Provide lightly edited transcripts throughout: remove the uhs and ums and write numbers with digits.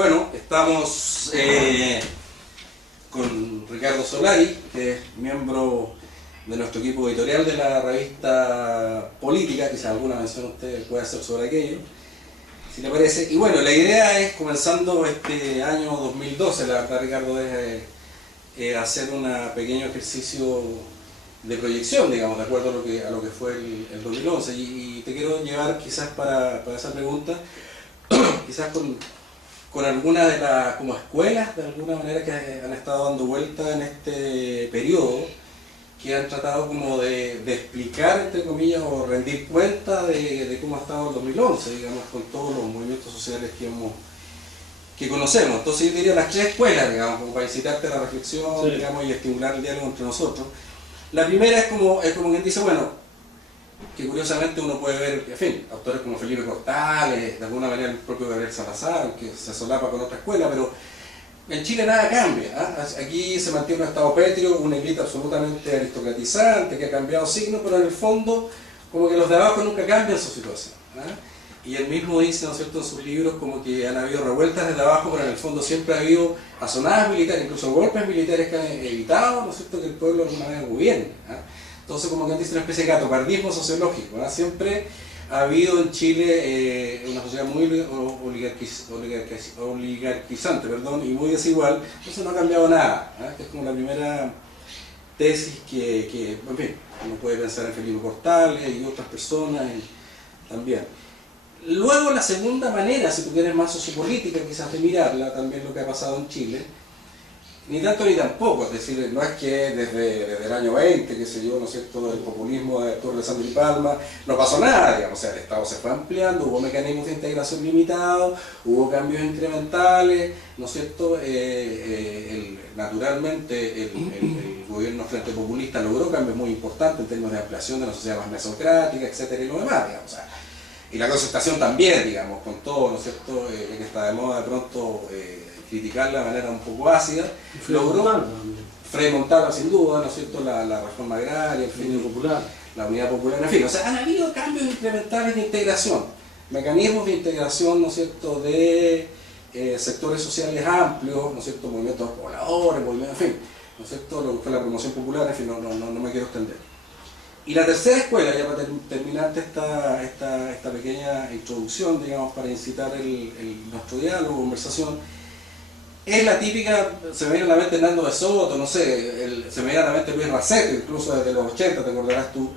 Bueno, estamos con Ricardo Solari, que es miembro de nuestro equipo editorial de la revista Política, quizás alguna mención usted puede hacer sobre aquello, si le parece. Y bueno, la idea es, comenzando este año 2012, la verdad, Ricardo, es hacer un pequeño ejercicio de proyección, digamos, de acuerdo a lo que fue el 2011. Y te quiero llevar quizás para esa pregunta, quizás con algunas de las como escuelas, de alguna manera, que han estado dando vuelta en este periodo, que han tratado como de explicar, entre comillas, o rendir cuenta de cómo ha estado el 2011, digamos, con todos los movimientos sociales que conocemos. Entonces yo diría las tres escuelas, digamos, como para incitarte a la reflexión, sí, digamos, y estimular el diálogo entre nosotros. La primera es como quien dice, bueno, que curiosamente uno puede ver, en fin, autores como Felipe Cortales, de alguna manera el propio Gabriel Salazar, que se solapa con otra escuela, pero en Chile nada cambia, ¿eh? Aquí se mantiene un estado pétreo, una élite absolutamente aristocratizante, que ha cambiado signos, pero en el fondo, como que los de abajo nunca cambian su situación, ¿eh? Y él mismo dice, ¿no es cierto?, en sus libros, como que han habido revueltas desde abajo, pero en el fondo siempre ha habido asonadas militares, incluso golpes militares que han evitado, ¿no es cierto?, que el pueblo de alguna manera gobierne, ¿eh? Entonces, como que dice, una especie de gatopardismo sociológico, ¿eh? Siempre ha habido en Chile una sociedad muy oligarquizante, y muy desigual, entonces no ha cambiado nada, ¿eh? Es como la primera tesis que en fin, uno puede pensar en Felipe Cortales y otras personas también. Luego, la segunda manera, si tú quieres más sociopolítica, quizás de mirarla, también lo que ha pasado en Chile, ni tanto ni tampoco, es decir, no es que desde el año 20, qué sé yo, ¿no es cierto?, el populismo de Arturo Alessandri Palma, no pasó nada, digamos, o sea, el Estado se fue ampliando, hubo mecanismos de integración limitados, hubo cambios incrementales, ¿no es cierto?, naturalmente el gobierno frente populista logró cambios muy importantes en términos de ampliación de una sociedad más mesocrática, etcétera, y lo demás, digamos, o sea, y la concertación también, digamos, con todo, ¿no es cierto?, que está de moda de pronto criticarla de manera un poco ácida, logró Frei Montalva, sin duda, ¿no es cierto?, la reforma agraria, el fin popular, la unidad popular, en fin, o sea, han habido cambios incrementales de integración, mecanismos de integración, ¿no es cierto?, de sectores sociales amplios, ¿no es cierto?, movimientos pobladores, movimientos, en fin, ¿no es cierto?, lo que fue la promoción popular, en fin, no me quiero extender. Y la tercera escuela, ya para terminar esta pequeña introducción, digamos, para incitar nuestro diálogo, conversación, es la típica, se me viene a la mente Hernando de Soto, no sé, se me viene a la mente Luis Racete, incluso desde los 80, te acordarás tú,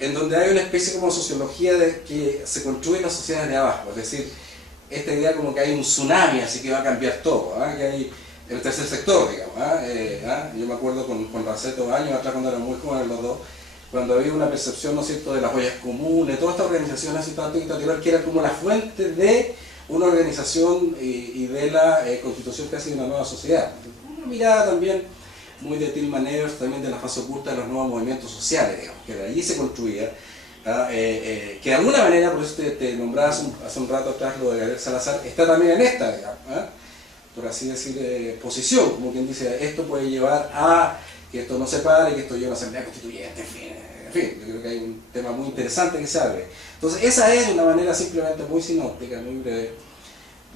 en donde hay una especie como sociología de que se construye la sociedad desde abajo, es decir, esta idea como que hay un tsunami, así que va a cambiar todo, que hay el tercer sector, digamos, yo me acuerdo con Racete años atrás, cuando eran muy jóvenes los dos, cuando había una percepción, ¿no es cierto?, de las ollas comunes, de toda esta organización así tanto internacional, que era como la fuente de una organización y de la constitución casi de una nueva sociedad. Una mirada también muy de Tilman Evers, también de la fase oculta de los nuevos movimientos sociales, digamos, que de allí se construía, que de alguna manera, por eso te nombraba hace un rato atrás lo de Gabriel Salazar, está también en esta, digamos, por así decir, posición, como quien dice, esto puede llevar a que esto no se pare, que esto lleve a una asamblea constituyente, en fin, yo creo que hay un tema muy interesante que se abre. Entonces, esa es una manera simplemente muy sinóptica, muy breve,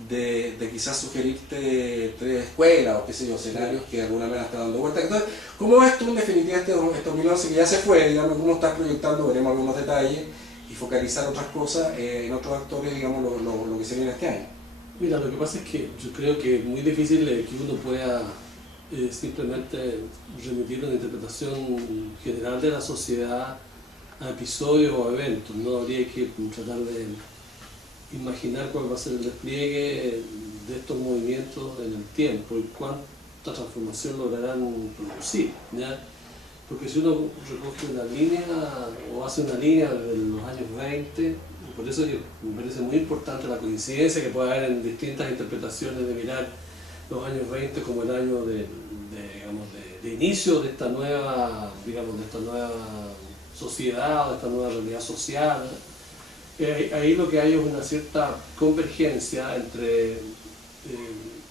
de quizás sugerirte tres escuelas o qué sé yo, escenarios que de alguna manera están dando vuelta. Entonces, ¿cómo ves tú en definitiva este 2011 que ya se fue, digamos, cómo estás proyectando, veremos algunos detalles y focalizar otras cosas en otros actores, digamos, lo que se viene este año? Mira, lo que pasa es que yo creo que es muy difícil que uno pueda simplemente remitir una interpretación general de la sociedad a episodios o eventos, ¿no? Habría que tratar de imaginar cuál va a ser el despliegue de estos movimientos en el tiempo y cuánta transformación lograrán producir, ¿ya? Porque si uno recoge una línea o hace una línea desde los años 20, por eso me parece muy importante la coincidencia que puede haber en distintas interpretaciones de mirar los años 20 como el año de inicio de esta nueva, sociedad, o de esta nueva realidad social. Ahí lo que hay es una cierta convergencia entre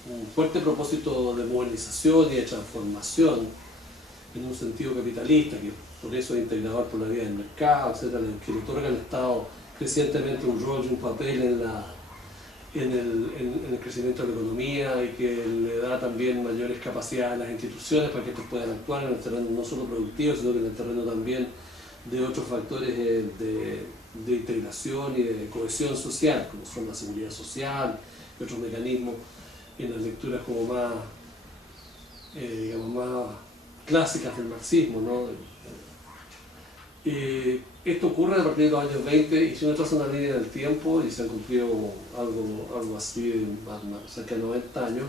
un fuerte propósito de movilización y de transformación en un sentido capitalista, que por eso es integrador por la vía del mercado, etcétera, que le otorga al Estado crecientemente un rol y un papel en el crecimiento de la economía y que le da también mayores capacidades a las instituciones para que estos puedan actuar en el terreno no solo productivo, sino que en el terreno también de otros factores de integración y de cohesión social, como son la seguridad social y otros mecanismos en las lecturas como más, digamos, más clásicas del marxismo, ¿no? Esto ocurre a partir de los años 20 y si uno traza una línea del tiempo y se han cumplido algo así más cerca de 90 años,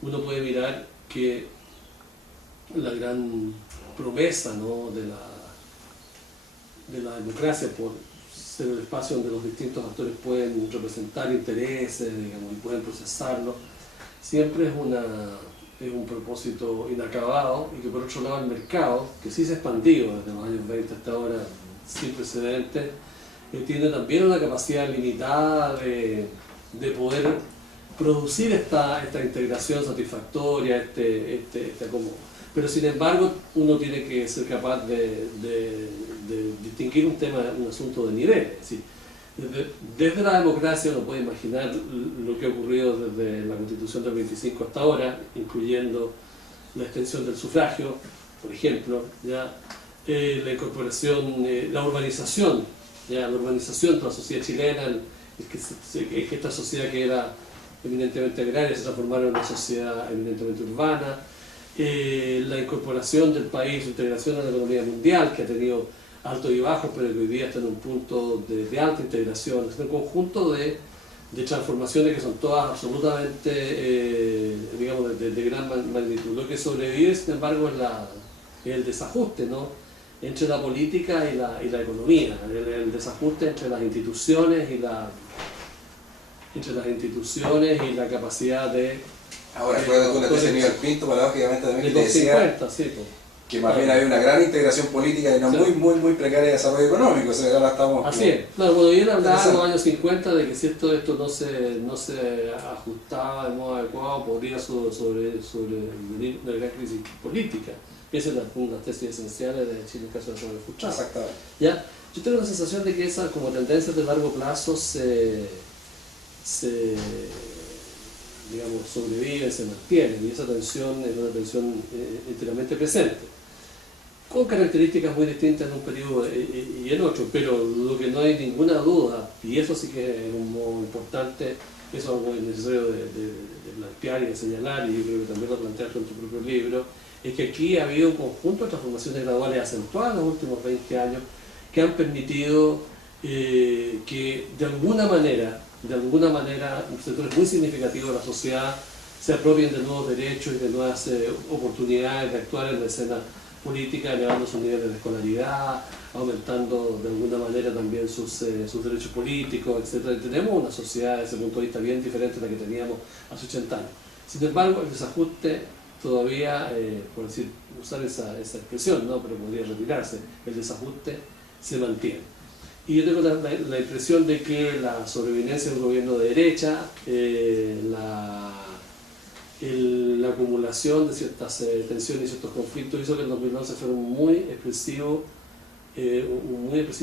uno puede mirar que la gran promesa, ¿no?, de la democracia por ser el espacio donde los distintos actores pueden representar intereses, digamos, y pueden procesarlos, siempre es un propósito inacabado y que por otro lado el mercado, que sí se ha expandido desde los años 20 hasta ahora sin precedentes, tiene también una capacidad limitada de poder producir esta integración satisfactoria, este acomodo. Pero sin embargo uno tiene que ser capaz de distinguir un asunto de nivel. Es decir, desde la democracia uno puede imaginar lo que ha ocurrido desde la Constitución del 25 hasta ahora, incluyendo la extensión del sufragio, por ejemplo, ¿ya? La incorporación, la urbanización de la sociedad chilena, que esta sociedad que era eminentemente agraria se transformara en una sociedad eminentemente urbana, la incorporación del país, su integración en la economía mundial, que ha tenido altos y bajos, pero que hoy día está en un punto de alta integración. Es un conjunto de transformaciones que son todas absolutamente, digamos, de gran magnitud. Lo que sobrevive, sin embargo, es el desajuste, ¿no?, entre la política y la economía, el desajuste entre las instituciones y la capacidad de... Ahora, recuerda tú la tesis de Aníbal Pinto, paradójicamente también que te decía 50, sí, que más bien había una gran integración política y una muy precaria de desarrollo económico. O sea, ahora estamos así es. Claro, bueno, y él hablaba en los años 50 de que si esto no se ajustaba de modo adecuado, podría sobrevenir una gran crisis política. Esa es una tesis esencial de Chile en el caso de Antonio Futrao. Exactamente. ¿Ya? Yo tengo la sensación de que esa como tendencia de largo plazo digamos, sobrevive, se mantiene, y esa tensión es una tensión enteramente presente, con características muy distintas en un periodo y en otro, pero lo que no hay ninguna duda, y eso sí que es un modo importante, eso es algo necesario de plantear y de señalar, y yo creo que también lo planteaste en tu propio libro, es que aquí ha habido un conjunto de transformaciones graduales acentuadas en los últimos 20 años que han permitido que de alguna manera sectores muy significativos de la sociedad se apropien de nuevos derechos y de nuevas oportunidades de actuar en la escena política, elevando sus niveles de escolaridad, aumentando de alguna manera también sus derechos políticos, etc. Y tenemos una sociedad desde ese punto de vista bien diferente a la que teníamos hace 80 años. Sin embargo, el desajuste todavía, por usar esa expresión, ¿no?, pero podría retirarse, el desajuste se mantiene. Y yo tengo la impresión de que la sobrevivencia de un gobierno de derecha, la acumulación de ciertas tensiones y ciertos conflictos hizo que el 2011 fuera un muy expresivo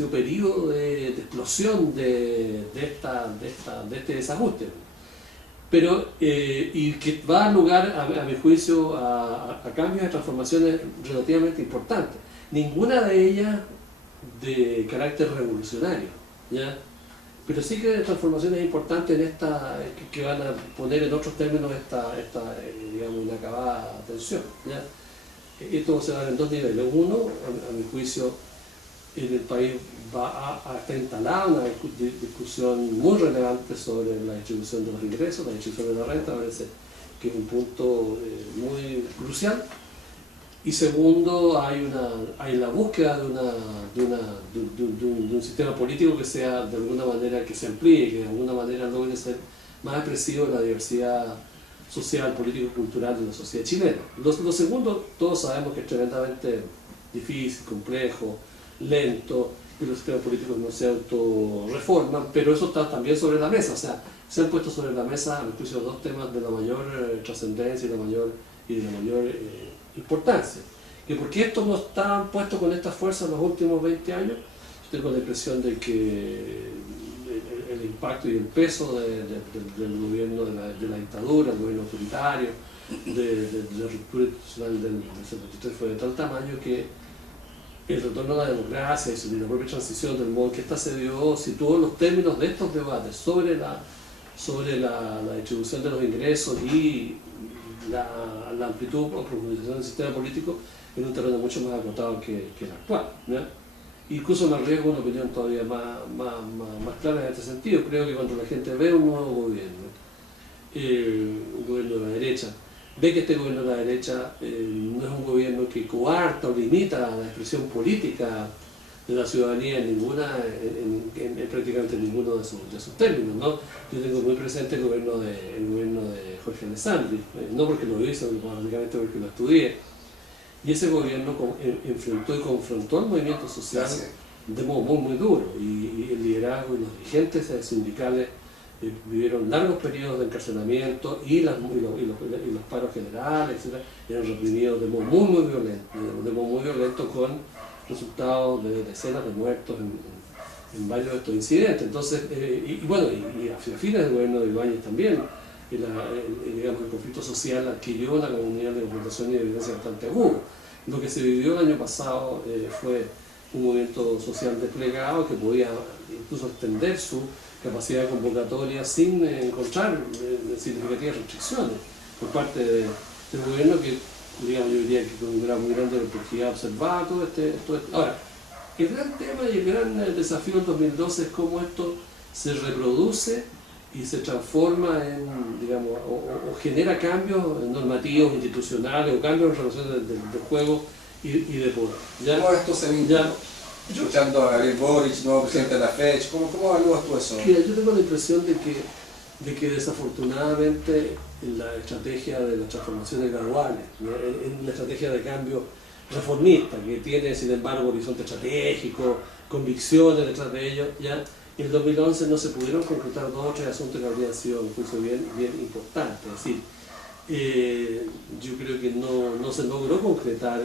periodo de explosión de este desajuste. Pero, y que va a dar lugar, a mi juicio, a cambios y transformaciones relativamente importantes. Ninguna de ellas de carácter revolucionario, ¿ya? Pero sí que hay transformaciones importantes en que van a poner en otros términos digamos, inacabada tensión, ¿ya? Esto se da en dos niveles. Uno, a mi juicio, en el país está instalada una discusión muy relevante sobre la distribución de los ingresos, la distribución de la renta, me parece que es un punto muy crucial. Y segundo, hay la búsqueda de un sistema político que sea de alguna manera, que se amplíe, que de alguna manera logre ser más expresivo de la diversidad social, político y cultural de la sociedad chilena. Lo segundo, todos sabemos que es tremendamente difícil, complejo, lento, que los sistemas políticos no se autorreforman, pero eso está también sobre la mesa. O sea, se han puesto sobre la mesa, a mi juicio, dos temas de la mayor trascendencia y de la mayor importancia. ¿Y por qué estos no estaban puestos con esta fuerza en los últimos 20 años? Yo tengo la impresión de que el impacto y el peso del gobierno de la dictadura, el gobierno autoritario, de la ruptura institucional del 73 fue de tal tamaño que el retorno a la democracia y la propia transición del modo en que esta se dio situó los términos de estos debates sobre la distribución de los ingresos y la amplitud o profundización del sistema político en un terreno mucho más acotado que el actual, ¿no? Incluso me arriesgo una opinión todavía más clara en este sentido. Creo que cuando la gente ve un nuevo gobierno, un gobierno de la derecha, ve que este gobierno de la derecha no es un gobierno que coarta o limita la expresión política de la ciudadanía en prácticamente ninguno de sus términos, ¿no? Yo tengo muy presente el gobierno de Jorge Alessandri, no porque lo hice, sino básicamente porque lo estudié. Y ese gobierno enfrentó y confrontó al movimiento social de modo muy duro, y el liderazgo y los dirigentes sindicales vivieron largos periodos de encarcelamiento y los paros generales, etc., eran reprimidos de modo muy violento, con resultados de decenas de muertos en varios de estos incidentes. Entonces, a fines del gobierno de Ibáñez también, el conflicto social adquirió una comunidad de confrontación y de violencia bastante aguda. Lo que se vivió el año pasado fue un movimiento social desplegado que podía incluso extender su capacidad de convocatoria sin encontrar significativas restricciones por parte del gobierno, que, digamos, yo diría que con un grado muy grande de complejidad observaba todo esto. Ahora, el gran tema y el gran desafío del 2012 es cómo esto se reproduce y se transforma en, digamos, o genera cambios normativos, institucionales, o cambios en relaciones del juego y de poder. ¿Ya? ¿Cómo esto se vincula? Escuchando a Gabriel Boric, nuevo presidente de la FECH, ¿cómo evalúas tú eso? Mira, yo tengo la impresión de que desafortunadamente la estrategia de las transformaciones graduales, en la estrategia de cambio reformista, que tiene sin embargo horizonte estratégico, convicciones detrás de ello, ya en el 2011 no se pudieron concretar 2 o 3 asuntos que habrían sido incluso bien importantes. Es decir, yo creo que no se logró concretar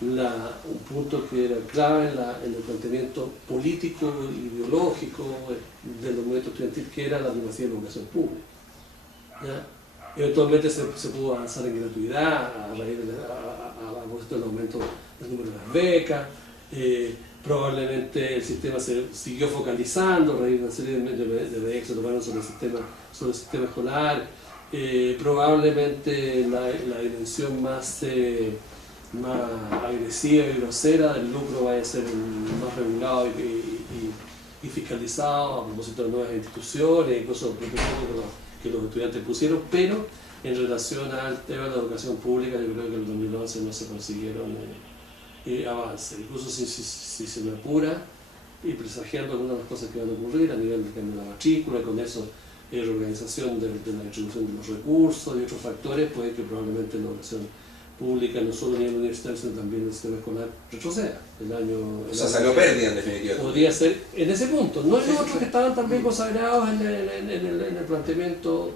un punto que era clave en el planteamiento político, ideológico del movimiento estudiantil, que era la primacía de la educación pública, ¿ya? Eventualmente se pudo avanzar en gratuidad a raíz del aumento del número de las becas. Probablemente el sistema se siguió focalizando a raíz de una serie de medidas que se tomaron sobre el sistema escolar. Probablemente la dimensión más agresiva y grosera del lucro vaya a ser más regulado y fiscalizado a propósito de nuevas instituciones, incluso que los estudiantes pusieron, pero en relación al tema de la educación pública, yo creo que en el 2011 no se consiguieron avances. Incluso si se me apura, y presagiando algunas de las cosas que van a ocurrir a nivel de cambio de la matrícula, y con eso reorganización de la distribución de los recursos y otros factores, puede que probablemente la educación pública, no solo a nivel universitario, sino también el sistema escolar, retroceda. Salió pérdida en definitiva. Podría ser en ese punto, no en otros que estaban también consagrados en el planteamiento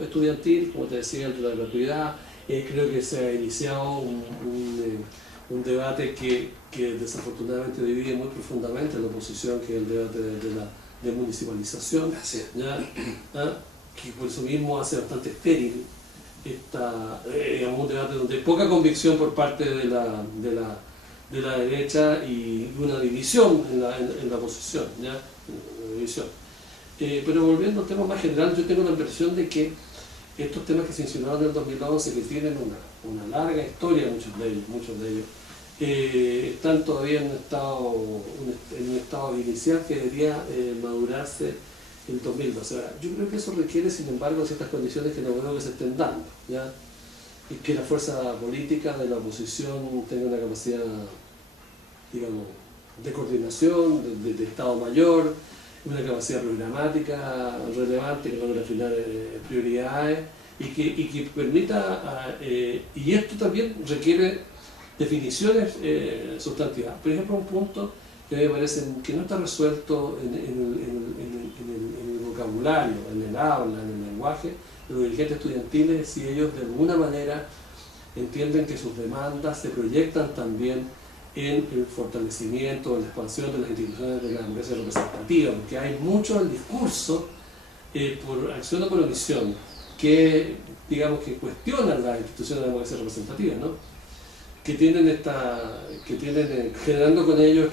estudiantil, como te decía, el de la gratuidad. Creo que se ha iniciado un debate que desafortunadamente divide muy profundamente la oposición, que es el debate de municipalización, ¿ya? Que por eso mismo hace bastante estéril un debate donde hay poca convicción por parte de la derecha y una división en la oposición, ¿ya? Pero volviendo al tema más general, yo tengo la impresión de que estos temas que se insinuaron en el 2011, que tienen una larga historia, muchos de ellos, están todavía en un estado inicial que debería madurarse el 2012. Ahora, yo creo que eso requiere, sin embargo, ciertas condiciones que no veo que se estén dando, ¿ya? Y que la fuerza política de la oposición tenga una capacidad, digamos, de coordinación, de Estado Mayor, una capacidad programática relevante que logre afinar prioridades y que permita, y esto también requiere definiciones sustantivas. Por ejemplo, un punto que me parece que no está resuelto en el vocabulario, en el habla, en el lenguaje de los dirigentes estudiantiles, si ellos de alguna manera entienden que sus demandas se proyectan también en el fortalecimiento, en la expansión de las instituciones de la democracia representativa, porque hay mucho el discurso, por acción o por omisión, que, digamos, que cuestionan las instituciones de democracia representativa, ¿no? Que tienen generando con ello